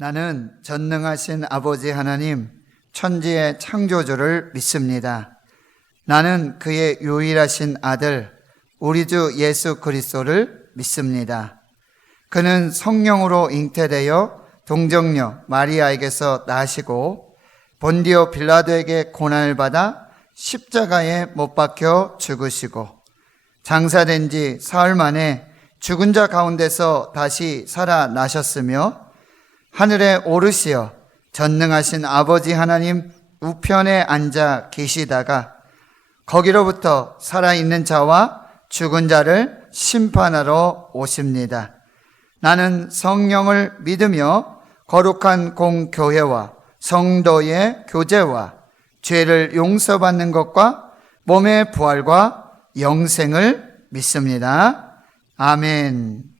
나는 전능하신 아버지 하나님, 천지의 창조주를 믿습니다. 나는 그의 유일하신 아들, 우리 주 예수 그리스도를 믿습니다. 그는 성령으로 잉태되어 동정녀 마리아에게서 나시고 본디오 빌라도에게 고난을 받아 십자가에 못 박혀 죽으시고 장사된 지 사흘 만에 죽은 자 가운데서 다시 살아나셨으며 하늘에 오르시어 전능하신 아버지 하나님 우편에 앉아 계시다가 거기로부터 살아있는 자와 죽은 자를 심판하러 오십니다. 나는 성령을 믿으며 거룩한 공교회와 성도의 교제와 죄를 용서받는 것과 몸의 부활과 영생을 믿습니다. 아멘.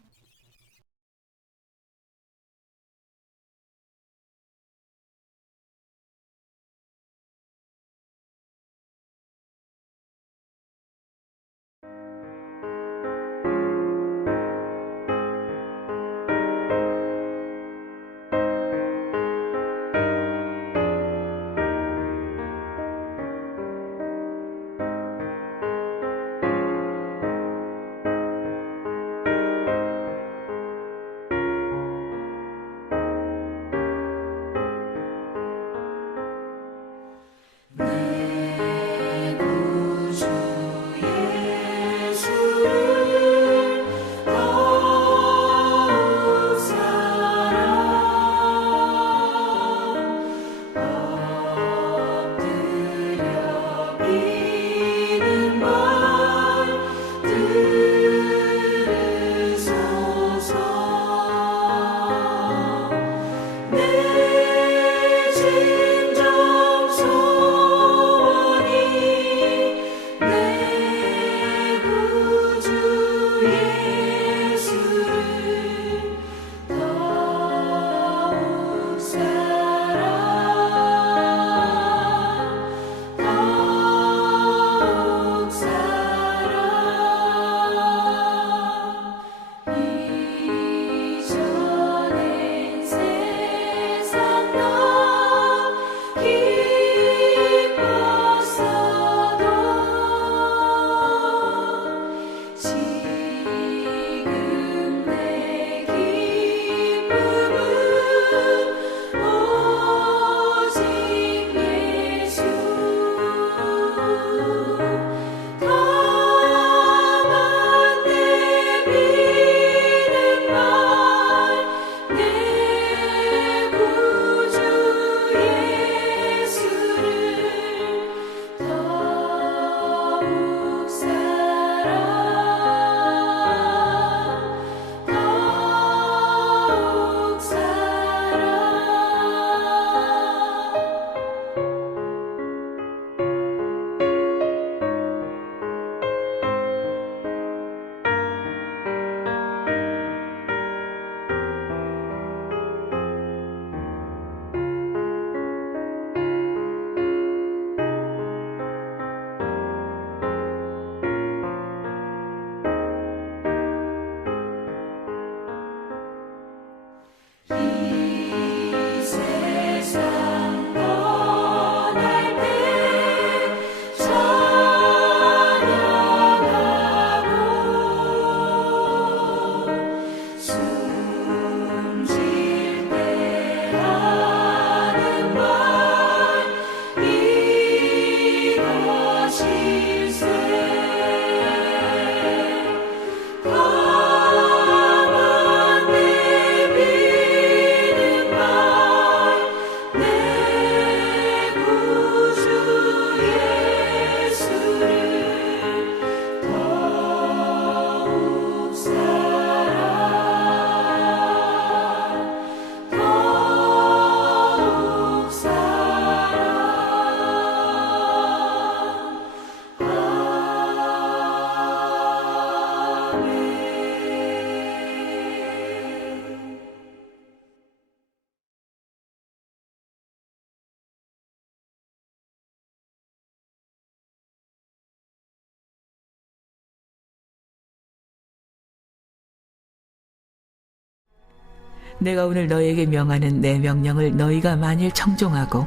내가 오늘 너희에게 명하는 내 명령을 너희가 만일 청종하고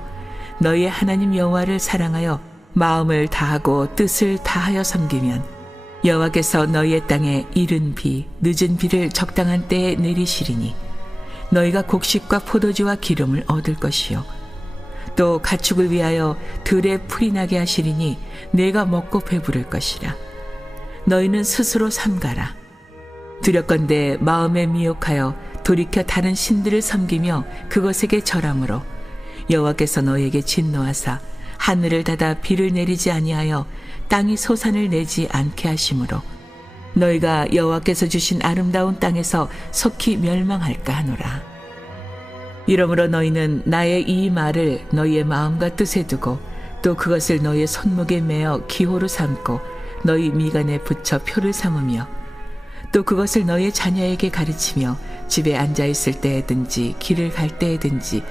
너희의 하나님 여호와를 사랑하여 마음을 다하고 뜻을 다하여 섬기면 여호와께서 너희의 땅에 이른 비, 늦은 비를 적당한 때에 내리시리니 너희가 곡식과 포도주와 기름을 얻을 것이요 또 가축을 위하여 들에 풀이 나게 하시리니 내가 먹고 배부를 것이라. 너희는 스스로 삼가라. 두렵건대 마음에 미혹하여 돌이켜 다른 신들을 섬기며 그것에게 절함으로 여호와께서 너희에게 진노하사 하늘을 닫아 비를 내리지 아니하여 땅이 소산을 내지 않게 하심으로 너희가 여호와께서 주신 아름다운 땅에서 속히 멸망할까 하노라. 이러므로 너희는 나의 이 말을 너희의 마음과 뜻에 두고 또 그것을 너희의 손목에 매어 기호로 삼고 너희 미간에 붙여 표를 삼으며 또 그것을 너희의 자녀에게 가르치며 집에 앉아있을 때에든지 길을 갈 때에든지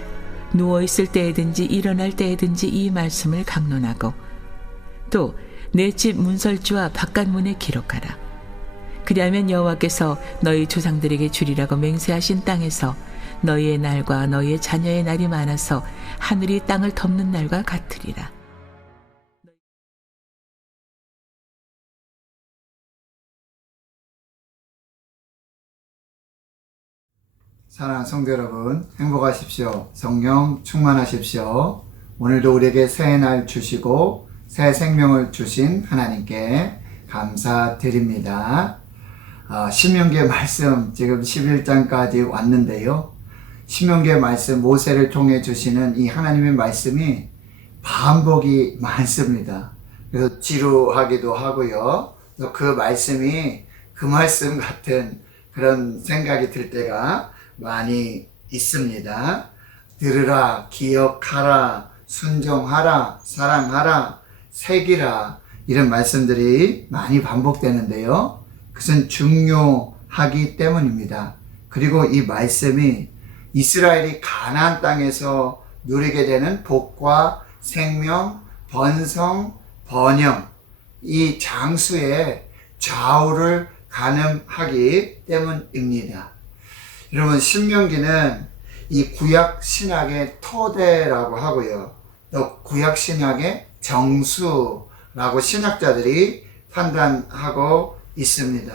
누워있을 때에든지 일어날 때에든지 이 말씀을 강론하고 또 내 집 문설주와 바깥문에 기록하라. 그리하면 여호와께서 너희 조상들에게 주리라고 맹세하신 땅에서 너희의 날과 너희의 자녀의 날이 많아서 하늘이 땅을 덮는 날과 같으리라. 사랑하는 성도 여러분, 행복하십시오. 성령 충만하십시오. 오늘도 우리에게 새 날 주시고 새 생명을 주신 하나님께 감사드립니다. 신명기의 말씀 지금 11장까지 왔는데요. 신명기의 말씀, 모세를 통해 주시는 이 하나님의 말씀이 반복이 많습니다. 그래서 지루하기도 하고요. 또 그 말씀이 그 말씀 같은 그런 생각이 들 때가 많이 있습니다. 들으라, 기억하라, 순종하라, 사랑하라, 새기라, 이런 말씀들이 많이 반복되는데요. 그것은 중요하기 때문입니다. 그리고 이 말씀이 이스라엘이 가나안 땅에서 누리게 되는 복과 생명, 번성, 번영, 이 장수의 좌우를 가늠하기 때문입니다. 여러분, 신명기는 이 구약 신학의 토대라고 하고요. 또 구약 신학의 정수라고 신학자들이 판단하고 있습니다.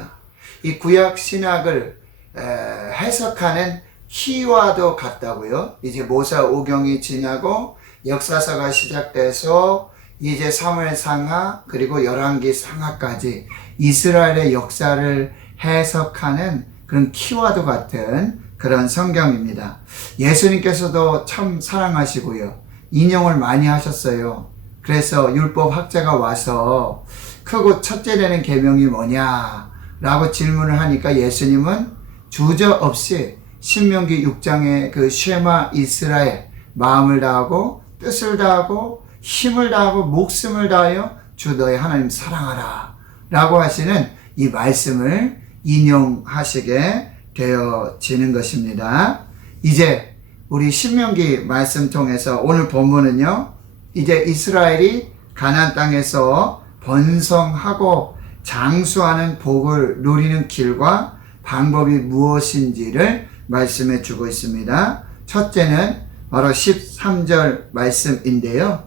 이 구약 신학을 해석하는 키와도 같다고요. 이제 모사오경이 지나고 역사서가 시작돼서 이제 사무엘상하 그리고 열왕기상하까지 이스라엘의 역사를 해석하는 그런 키와도 같은 그런 성경입니다. 예수님께서도 참 사랑하시고요. 인용을 많이 하셨어요. 그래서 율법학자가 와서 크고 첫째 되는 계명이 뭐냐 라고 질문을 하니까 예수님은 주저없이 신명기 6장의 그 쉐마 이스라엘, 마음을 다하고 뜻을 다하고 힘을 다하고 목숨을 다하여 주 너의 하나님 사랑하라 라고 하시는 이 말씀을 인용하시게 되어지는 것입니다. 이제 우리 신명기 말씀 통해서 오늘 본문은요, 이제 이스라엘이 가나안 땅에서 번성하고 장수하는 복을 누리는 길과 방법이 무엇인지를 말씀해 주고 있습니다. 첫째는 바로 13절 말씀인데요.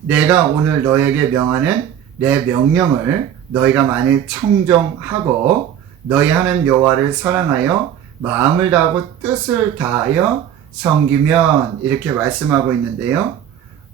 내가 오늘 너에게 명하는 내 명령을 너희가 만일 청종하고 너희 하나님 여호와를 사랑하여 마음을 다하고 뜻을 다하여 섬기면, 이렇게 말씀하고 있는데요.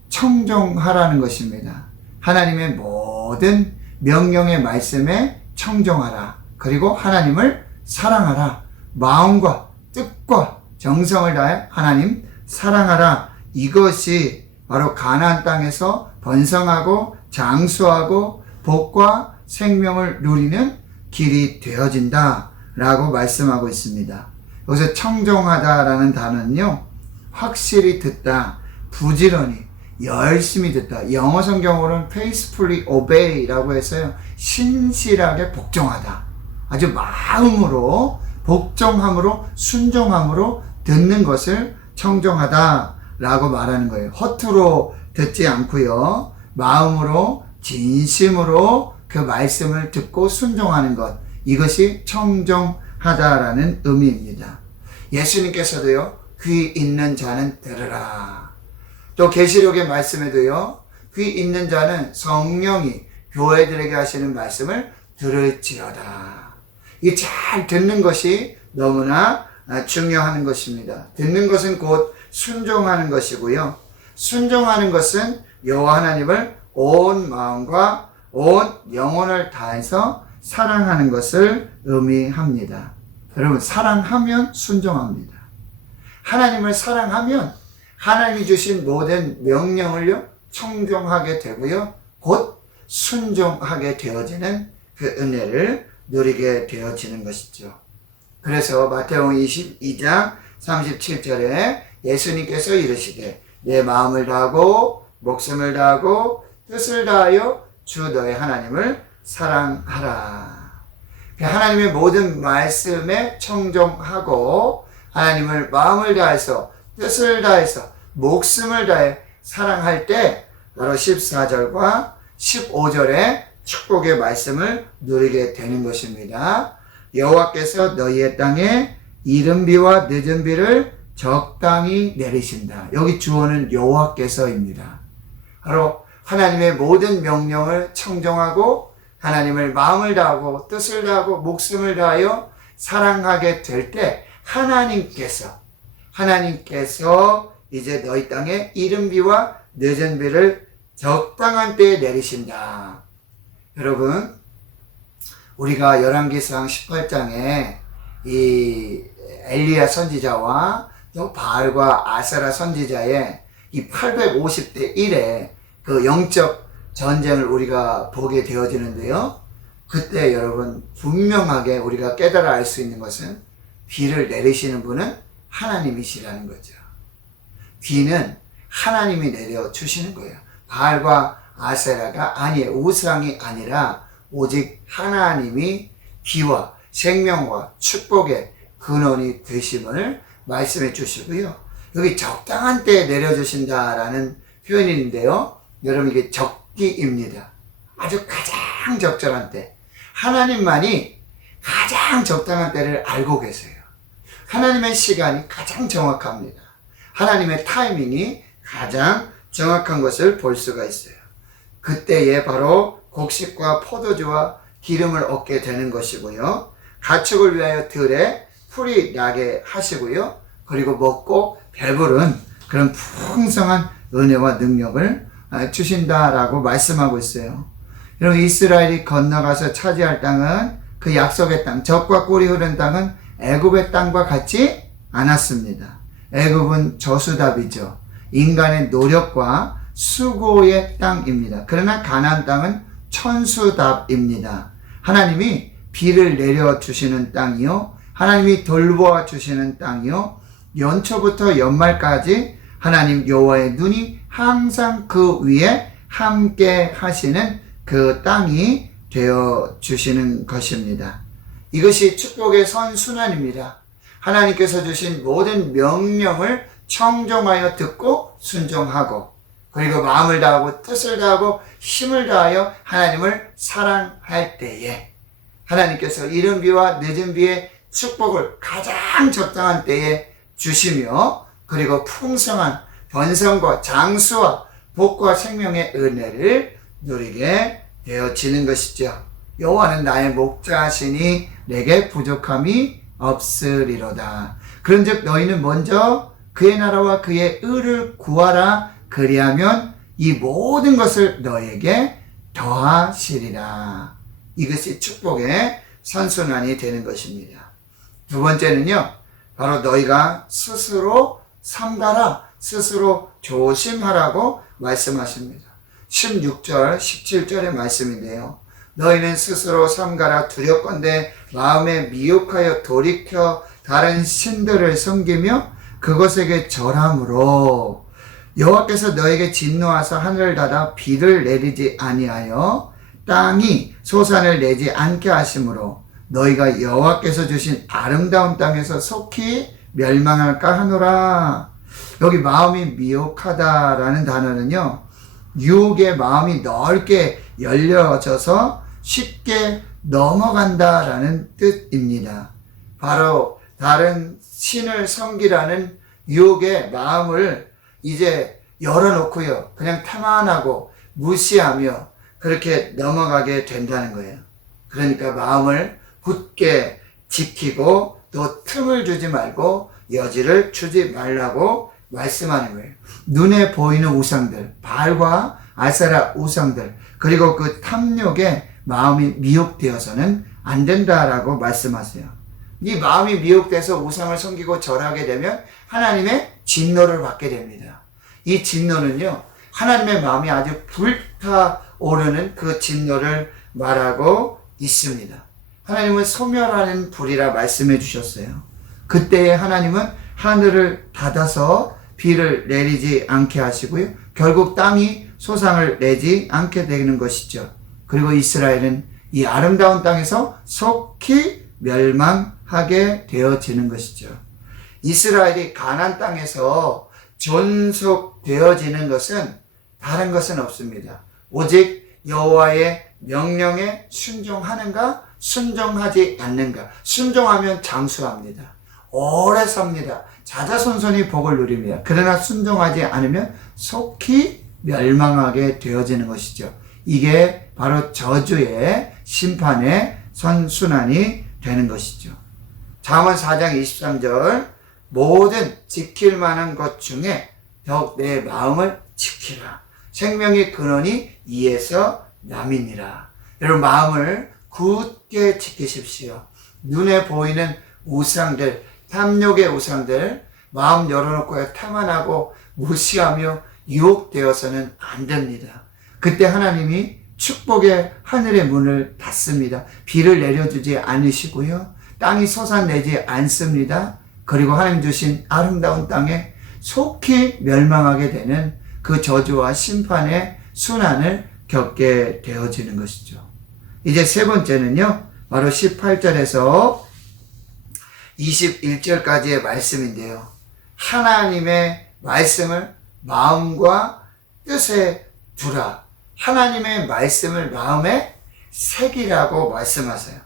청종하라는 것입니다. 하나님의 모든 명령의 말씀에 청종하라. 그리고 하나님을 사랑하라. 마음과 뜻과 정성을 다해 하나님 사랑하라. 이것이 바로 가나안 땅에서 번성하고 장수하고 복과 생명을 누리는 길이 되어진다 라고 말씀하고 있습니다. 여기서 청종하다라는 단어는요, 확실히 듣다, 부지런히, 열심히 듣다. 영어 성경으로는 faithfully obey라고 해서요, 신실하게 복종하다. 아주 마음으로, 복종함으로, 순종함으로 듣는 것을 청종하다 라고 말하는 거예요. 허투루 듣지 않고요, 마음으로, 진심으로 그 말씀을 듣고 순종하는 것, 이것이 청종하다라는 의미입니다. 예수님께서도요, 귀 있는 자는 들으라. 또 계시록의 말씀에도요, 귀 있는 자는 성령이 교회들에게 하시는 말씀을 들을지어다. 이 잘 듣는 것이 너무나 중요한 것입니다. 듣는 것은 곧 순종하는 것이고요. 순종하는 것은 여호와 하나님을 온 마음과 온 영혼을 다해서 사랑하는 것을 의미합니다. 여러분, 사랑하면 순종합니다. 하나님을 사랑하면 하나님이 주신 모든 명령을요, 청종하게 되고요, 곧 순종하게 되어지는 그 은혜를 누리게 되어지는 것이죠. 그래서 마태복음 22장 37절에 예수님께서 이르시되 내 마음을 다하고 목숨을 다하고 뜻을 다하여 주 너의 하나님을 사랑하라. 하나님의 모든 말씀에 청종하고 하나님을 마음을 다해서 뜻을 다해서 목숨을 다해 사랑할 때 바로 14절과 15절의 축복의 말씀을 누리게 되는 것입니다. 여호와께서 너희의 땅에 이른 비와 늦은 비를 적당히 내리신다. 여기 주어는 여호와께서입니다. 바로 하나님의 모든 명령을 청종하고 하나님을 마음을 다하고 뜻을 다하고 목숨을 다하여 사랑하게 될 때 하나님께서 이제 너희 땅에 이른 비와 늦은 비를 적당한 때에 내리신다. 여러분, 우리가 열왕기상 18장에 이 엘리야 선지자와 또 바알과 아세라 선지자의 이 850대 1의 그 영적 전쟁을 우리가 보게 되어지는데요. 그때 여러분, 분명하게 우리가 깨달아 알 수 있는 것은 비를 내리시는 분은 하나님이시라는 거죠. 비는 하나님이 내려주시는 거예요. 바알과 아세라가 아니에요. 우상이 아니라 오직 하나님이 비와 생명과 축복의 근원이 되심을 말씀해 주시고요. 여기 적당한 때에 내려주신다라는 표현인데요. 여러분, 이게 적기입니다. 아주 가장 적절한 때. 하나님만이 가장 적당한 때를 알고 계세요. 하나님의 시간이 가장 정확합니다. 하나님의 타이밍이 가장 정확한 것을 볼 수가 있어요. 그때에 바로 곡식과 포도주와 기름을 얻게 되는 것이고요. 가축을 위하여 들에 풀이 나게 하시고요. 그리고 먹고 배부른 그런 풍성한 은혜와 능력을 주신다라고 말씀하고 있어요. 여러분, 이스라엘이 건너가서 차지할 땅은 그 약속의 땅, 젖과 꿀이 흐르는 땅은 애굽의 땅과 같지 않았습니다. 애굽은 저수답이죠. 인간의 노력과 수고의 땅입니다. 그러나 가나안 땅은 천수답입니다. 하나님이 비를 내려주시는 땅이요, 하나님이 돌보아 주시는 땅이요, 연초부터 연말까지 하나님 여호와의 눈이 항상 그 위에 함께 하시는 그 땅이 되어 주시는 것입니다. 이것이 축복의 선순환입니다. 하나님께서 주신 모든 명령을 청종하여 듣고 순종하고, 그리고 마음을 다하고 뜻을 다하고 힘을 다하여 하나님을 사랑할 때에 하나님께서 이른 비와 늦은 비의 축복을 가장 적당한 때에 주시며, 그리고 풍성한 번성과 장수와 복과 생명의 은혜를 누리게 되어지는 것이죠. 여호와는 나의 목자시니 내게 부족함이 없으리로다. 그런즉 너희는 먼저 그의 나라와 그의 의를 구하라. 그리하면 이 모든 것을 너에게 더하시리라. 이것이 축복의 선순환이 되는 것입니다. 두 번째는요, 바로 너희가 스스로 삼가라, 스스로 조심하라고 말씀하십니다. 16절, 17절의 말씀인데요. 너희는 스스로 삼가라. 두렵건대 마음에 미혹하여 돌이켜 다른 신들을 섬기며 그것에게 절함으로 여호와께서 너에게 진노하사 하늘을 닫아 비를 내리지 아니하여 땅이 소산을 내지 않게 하심으로 너희가 여호와께서 주신 아름다운 땅에서 속히 멸망할까 하노라. 여기 마음이 미혹하다라는 단어는요, 유혹의 마음이 넓게 열려져서 쉽게 넘어간다라는 뜻입니다. 바로 다른 신을 섬기라는 유혹의 마음을 이제 열어놓고요. 그냥 태만하고 무시하며 그렇게 넘어가게 된다는 거예요. 그러니까 마음을 굳게 지키고 또 틈을 주지 말고 여지를 주지 말라고 말씀하는 거예요. 눈에 보이는 우상들, 바알과 아세라 우상들, 그리고 그 탐욕에 마음이 미혹되어서는 안 된다라고 말씀하세요. 이 마음이 미혹돼서 우상을 섬기고 절하게 되면 하나님의 진노를 받게 됩니다. 이 진노는요, 하나님의 마음이 아주 불타오르는 그 진노를 말하고 있습니다. 하나님은 소멸하는 불이라 말씀해 주셨어요. 그때에 하나님은 하늘을 닫아서 비를 내리지 않게 하시고요. 결국 땅이 소상을 내지 않게 되는 것이죠. 그리고 이스라엘은 이 아름다운 땅에서 속히 멸망하게 되어지는 것이죠. 이스라엘이 가나안 땅에서 존속되어지는 것은 다른 것은 없습니다. 오직 여호와의 명령에 순종하는가, 순종하지 않는가. 순종하면 장수합니다. 오래 삽니다. 자자손손이 복을 누립니다. 그러나 순종하지 않으면 속히 멸망하게 되어지는 것이죠. 이게 바로 저주의 심판의 선순환이 되는 것이죠. 잠언 4장 23절 모든 지킬 만한 것 중에 더욱 내 마음을 지키라. 생명의 근원이 이에서 남이니라. 여러분 마음을 굳게 지키십시오. 눈에 보이는 우상들, 탐욕의 우상들 마음 열어놓고 태만하고 무시하며 유혹되어서는 안 됩니다. 그때 하나님이 축복의 하늘의 문을 닫습니다. 비를 내려주지 않으시고요. 땅이 솟아내지 않습니다. 그리고 하나님 주신 아름다운 땅에 속히 멸망하게 되는 그 저주와 심판의 순환을 겪게 되어지는 것이죠. 이제 세 번째는요, 바로 18절에서 21절까지의 말씀인데요. 하나님의 말씀을 마음과 뜻에 두라. 하나님의 말씀을 마음에 새기라고 말씀하세요.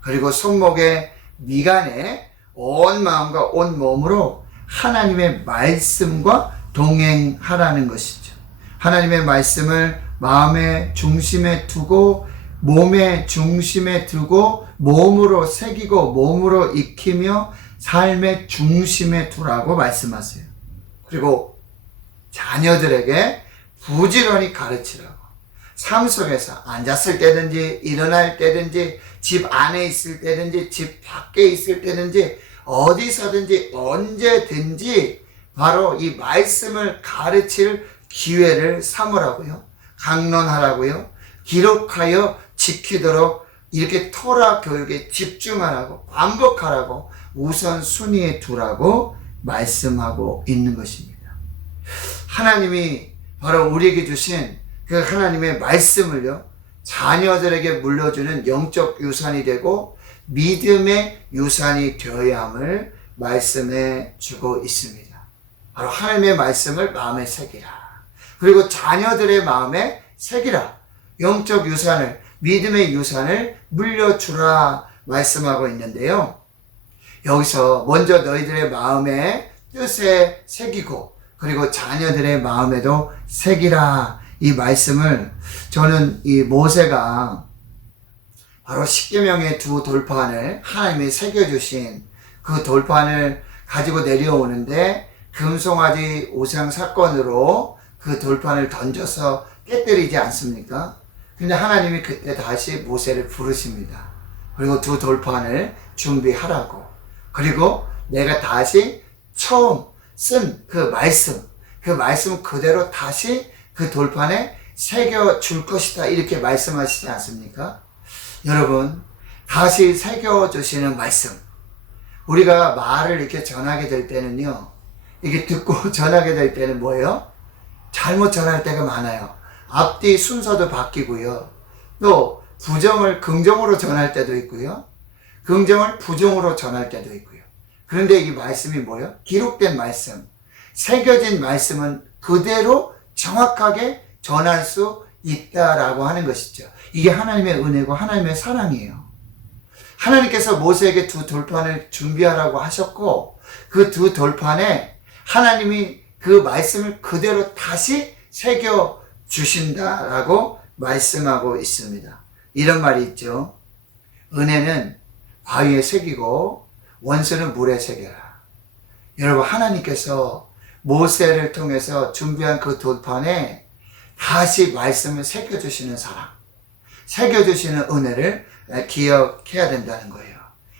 그리고 손목에 미간에 온 마음과 온 몸으로 하나님의 말씀과 동행하라는 것이죠. 하나님의 말씀을 마음의 중심에 두고 몸의 중심에 두고 몸으로 새기고 몸으로 익히며 삶의 중심에 두라고 말씀하세요. 그리고 자녀들에게 부지런히 가르치라고. 삶 속에서 앉았을 때든지 일어날 때든지 집 안에 있을 때든지 집 밖에 있을 때든지 어디서든지 언제든지 바로 이 말씀을 가르칠 기회를 삼으라고요. 강론하라고요. 기록하여 지키도록 이렇게 토라 교육에 집중하라고 반복하라고 우선순위에 두라고 말씀하고 있는 것입니다. 하나님이 바로 우리에게 주신 그 하나님의 말씀을요, 자녀들에게 물려주는 영적 유산이 되고 믿음의 유산이 되어야 함을 말씀해 주고 있습니다. 바로 하나님의 말씀을 마음에 새기라. 그리고 자녀들의 마음에 새기라. 영적 유산을, 믿음의 유산을 물려주라 말씀하고 있는데요. 여기서 먼저 너희들의 마음에 뜻에 새기고 그리고 자녀들의 마음에도 새기라. 이 말씀을 저는 이 모세가 바로 십계명의 두 돌판을 하나님이 새겨주신 그 돌판을 가지고 내려오는데 금송아지 우상 사건으로 그 돌판을 던져서 깨뜨리지 않습니까? 근데 하나님이 그때 다시 모세를 부르십니다. 그리고 두 돌판을 준비하라고. 그리고 내가 다시 처음 쓴 그 말씀 그대로 다시 그 돌판에 새겨줄 것이다. 이렇게 말씀하시지 않습니까? 여러분, 다시 새겨주시는 말씀. 우리가 말을 이렇게 전하게 될 때는요, 이게 듣고 전하게 될 때는 뭐예요? 잘못 전할 때가 많아요. 앞뒤 순서도 바뀌고요. 또 부정을 긍정으로 전할 때도 있고요. 긍정을 부정으로 전할 때도 있고요. 그런데 이 말씀이 뭐예요? 기록된 말씀. 새겨진 말씀은 그대로 정확하게 전할 수 있다라고 하는 것이죠. 이게 하나님의 은혜고 하나님의 사랑이에요. 하나님께서 모세에게 두 돌판을 준비하라고 하셨고 그 두 돌판에 하나님이 그 말씀을 그대로 다시 새겨 주신다라고 말씀하고 있습니다. 이런 말이 있죠. 은혜는 바위에 새기고 원수는 물에 새겨라. 여러분, 하나님께서 모세를 통해서 준비한 그 돌판에 다시 말씀을 새겨주시는 사랑, 새겨주시는 은혜를 기억해야 된다는 거예요.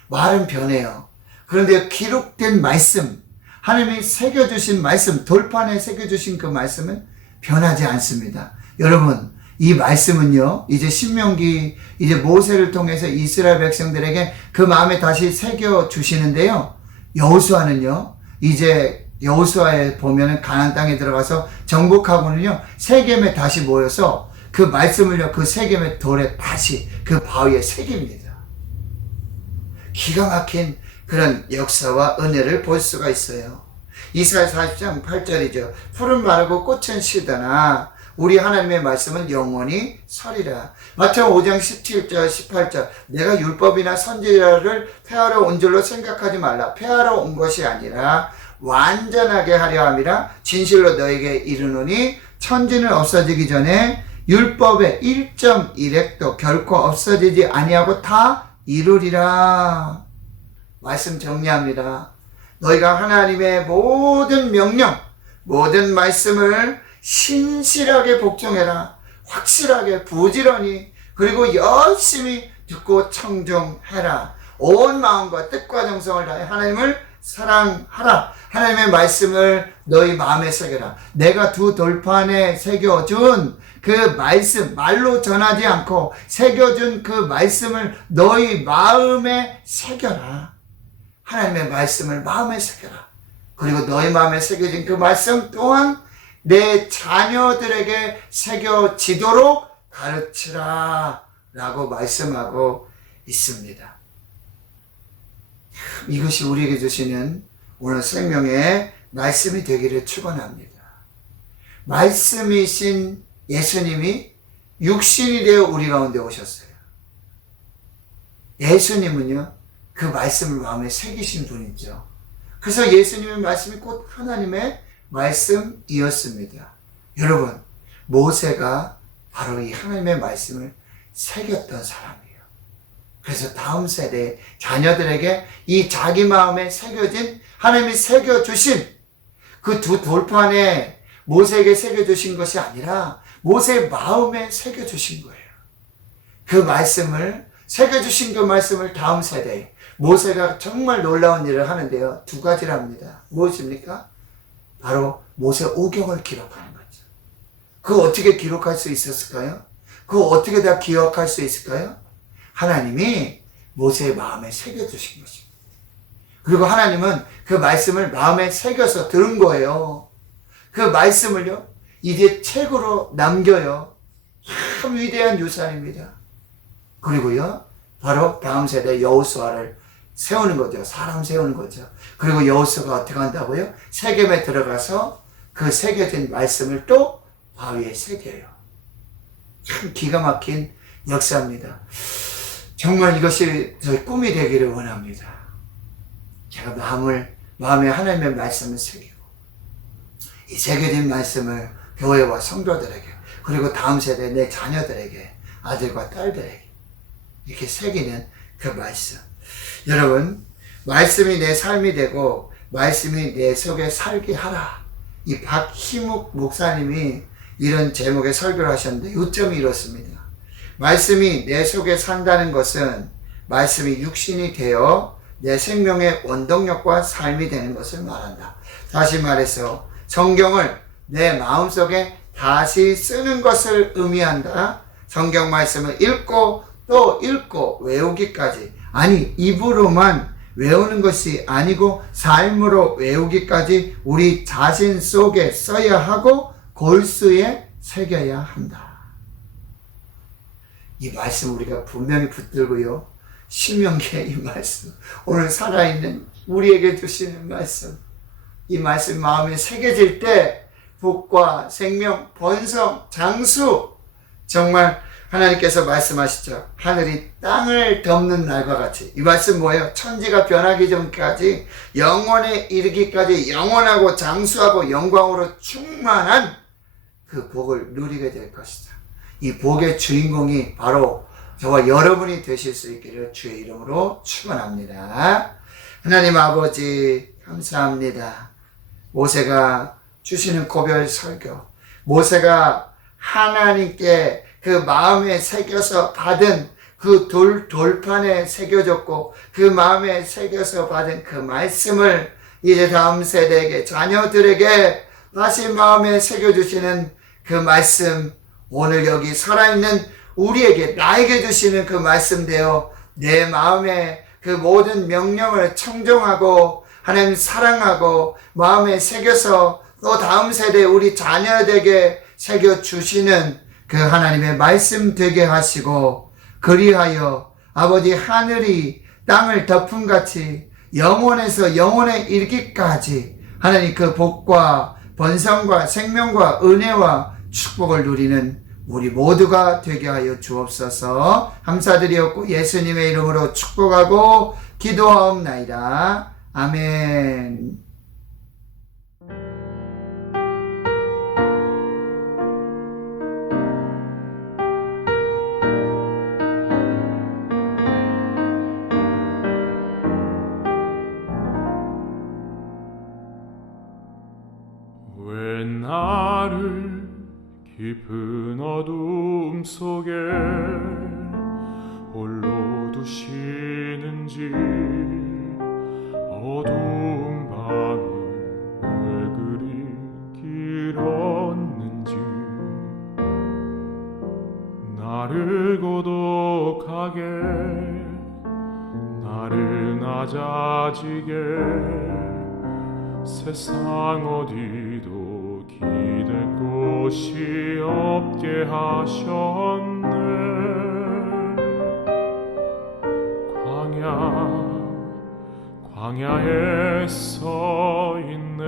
말은 변해요. 그런데 기록된 말씀, 하나님이 새겨주신 말씀, 돌판에 새겨주신 그 말씀은 변하지 않습니다. 여러분, 이 말씀은요, 이제 신명기, 이제 모세를 통해서 이스라엘 백성들에게 그 마음에 다시 새겨주시는데요. 여호수아는요, 이제 여호수아에 보면은 가나안 땅에 들어가서 정복하고는요, 세겜에 다시 모여서 그 말씀을요, 그 세겜의 돌에 다시 그 바위에 새깁니다. 기가 막힌 그런 역사와 은혜를 볼 수가 있어요. 이사야 40장 8절이죠. 풀은 마르고 꽃은 시드나 우리 하나님의 말씀은 영원히 서리라. 마태복음 5장 17절 18절 내가 율법이나 선지자를 폐하러 온 줄로 생각하지 말라. 폐하러 온 것이 아니라 완전하게 하려 함이라. 진실로 너에게 이르노니 천지는 없어지기 전에 율법의 1.1획도 결코 없어지지 아니하고 다 이루리라. 말씀 정리합니다. 너희가 하나님의 모든 명령, 모든 말씀을 신실하게 복종해라. 확실하게 부지런히 그리고 열심히 듣고 청종해라. 온 마음과 뜻과 정성을 다해 하나님을 사랑하라. 하나님의 말씀을 너희 마음에 새겨라. 내가 두 돌판에 새겨준 그 말씀, 말로 전하지 않고 새겨준 그 말씀을 너희 마음에 새겨라. 하나님의 말씀을 마음에 새겨라. 그리고 너희 마음에 새겨진 그 말씀 또한 내 자녀들에게 새겨지도록 가르치라 라고 말씀하고 있습니다. 이것이 우리에게 주시는 오늘 생명의 말씀이 되기를 축원합니다. 말씀이신 예수님이 육신이 되어 우리 가운데 오셨어요. 예수님은요, 그 말씀을 마음에 새기신 분이죠. 그래서 예수님의 말씀이 곧 하나님의 말씀이었습니다. 여러분, 모세가 바로 이 하나님의 말씀을 새겼던 사람이에요. 그래서 다음 세대 자녀들에게 이 자기 마음에 새겨진 하나님이 새겨주신 그 두 돌판에 모세에게 새겨주신 것이 아니라 모세의 마음에 새겨주신 거예요. 그 말씀을 새겨주신 그 말씀을 다음 세대에 모세가 정말 놀라운 일을 하는데요. 두 가지를 합니다. 무엇입니까? 바로 모세 오경을 기록하는 거죠. 그거 어떻게 기록할 수 있었을까요? 그거 어떻게 다 기억할 수 있을까요? 하나님이 모세의 마음에 새겨주신 것입니다. 그리고 하나님은 그 말씀을 마음에 새겨서 들은 거예요. 그 말씀을요, 이제 책으로 남겨요. 참 위대한 유산입니다. 그리고요, 바로 다음 세대 여호수아를 세우는 거죠. 사람 세우는 거죠. 그리고 여호수아가 어떻게 한다고요? 세겜에 들어가서 그 새겨진 말씀을 또 바위에 새겨요. 참 기가 막힌 역사입니다. 정말 이것이 저희 꿈이 되기를 원합니다. 제가 마음에 하나님의 말씀을 새기고 이 새겨진 말씀을 교회와 성도들에게 그리고 다음 세대 내 자녀들에게 아들과 딸들에게 이렇게 새기는 그 말씀. 여러분, 말씀이 내 삶이 되고 말씀이 내 속에 살게 하라. 이 박희묵 목사님이 이런 제목의 설교를 하셨는데 요점이 이렇습니다. 말씀이 내 속에 산다는 것은 말씀이 육신이 되어 내 생명의 원동력과 삶이 되는 것을 말한다. 다시 말해서 성경을 내 마음속에 다시 쓰는 것을 의미한다. 성경 말씀을 읽고 또 읽고 외우기까지, 아니 입으로만 외우는 것이 아니고 삶으로 외우기까지 우리 자신 속에 써야 하고 골수에 새겨야 한다. 이 말씀 우리가 분명히 붙들고요, 신명기의 이 말씀, 오늘 살아있는 우리에게 주시는 말씀, 이 말씀 마음에 새겨질 때 복과 생명, 번성, 장수, 정말 하나님께서 말씀하시죠. 하늘이 땅을 덮는 날과 같이. 이 말씀 뭐예요? 천지가 변하기 전까지 영원에 이르기까지 영원하고 장수하고 영광으로 충만한 그 복을 누리게 될 것이다. 이 복의 주인공이 바로 저와 여러분이 되실 수 있기를 주의 이름으로 축원합니다. 하나님 아버지 감사합니다. 모세가 주시는 고별 설교, 모세가 하나님께 그 마음에 새겨서 받은 그 돌판에 새겨졌고 그 마음에 새겨서 받은 그 말씀을 이제 다음 세대에게, 자녀들에게 다시 마음에 새겨주시는 그 말씀, 오늘 여기 살아있는 우리에게, 나에게 주시는 그 말씀 되어 내 마음에 그 모든 명령을 청종하고 하나님 사랑하고 마음에 새겨서 또 다음 세대 우리 자녀들에게 새겨주시는 그 하나님의 말씀 되게 하시고, 그리하여 아버지 하늘이 땅을 덮음같이 영원에서 영원에 이르기까지 하나님 그 복과 번성과 생명과 은혜와 축복을 누리는 우리 모두가 되게 하여 주옵소서. 감사드리옵고 예수님의 이름으로 축복하고 기도하옵나이다. 아멘. 왜 나를 깊은 어둠 속에 홀로 두시는지, 어두운 밤은 왜 그리 길었는지, 나를 고독하게, 나를 낮아지게, 세상 어디도 기댈 곳이 없게 하셨네. 광야에 서 있네.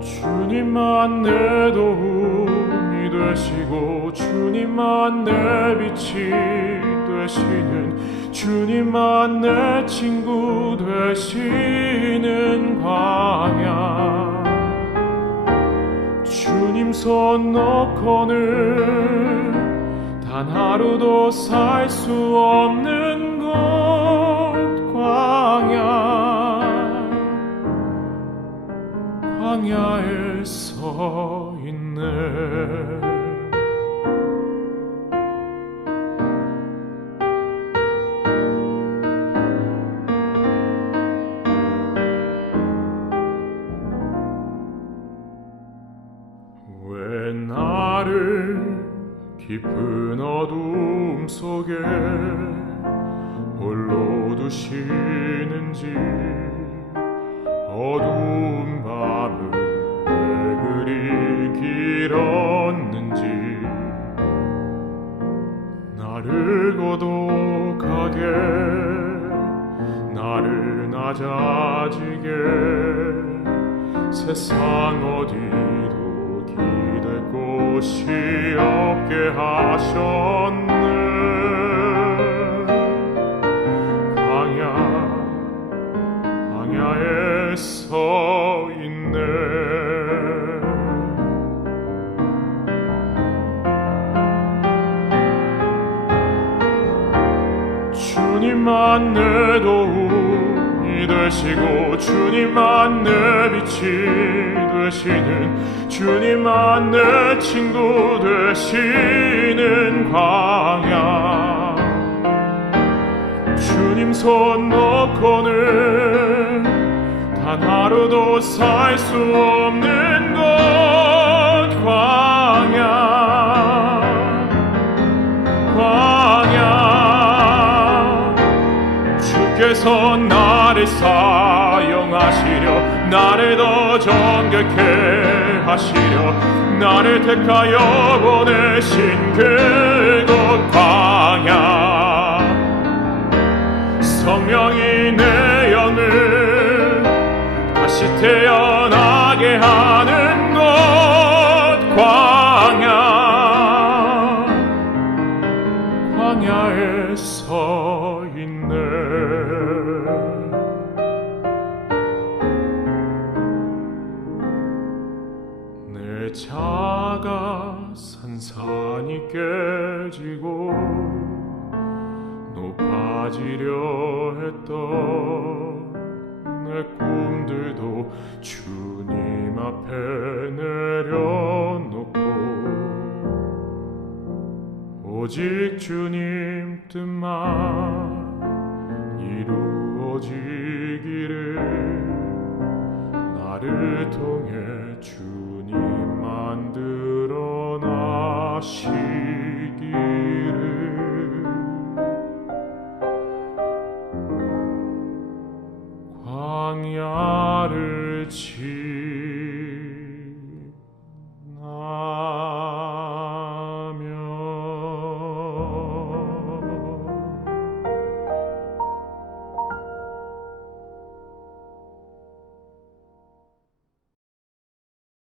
주님만 내 도움이 되시고, 주님만 내 빛이 되시는, 주님만 내 친구 되시는 광야. 주님 손 놓고는 단 하루도 살 수 없는 곳, 광야에 서 있네. 왜 나를 깊은 어둠 속에 홀로 두시는지, 어두운 밤은 왜 그리 길었는지, 나를 고독하게, 나를 낮아지게, 세상 어디도 기댈 곳이 없게 하셨네. 광야에 서 있네. 주님만 내 도움이 되시고, 주님만 내 빛이 되시는, 주님만 내 친구 되시는 광야. 주님 손 놓고는 단 하루도 살 수 없는 곳, 광야. 주께서 나를 사용하시려, 나를 더 정결케 하시려, 나를 택하여 보내신 그곳 광야. 성령이 내 영을 태어나게 하는 곳 광야에 서 있네. 내 자가 산산이 깨지고 높아지려 했던 내 꿈들도 주님 앞에 내려놓고 오직 주님 뜻만 이루어지기를 나를 통해 주님 만들어 나시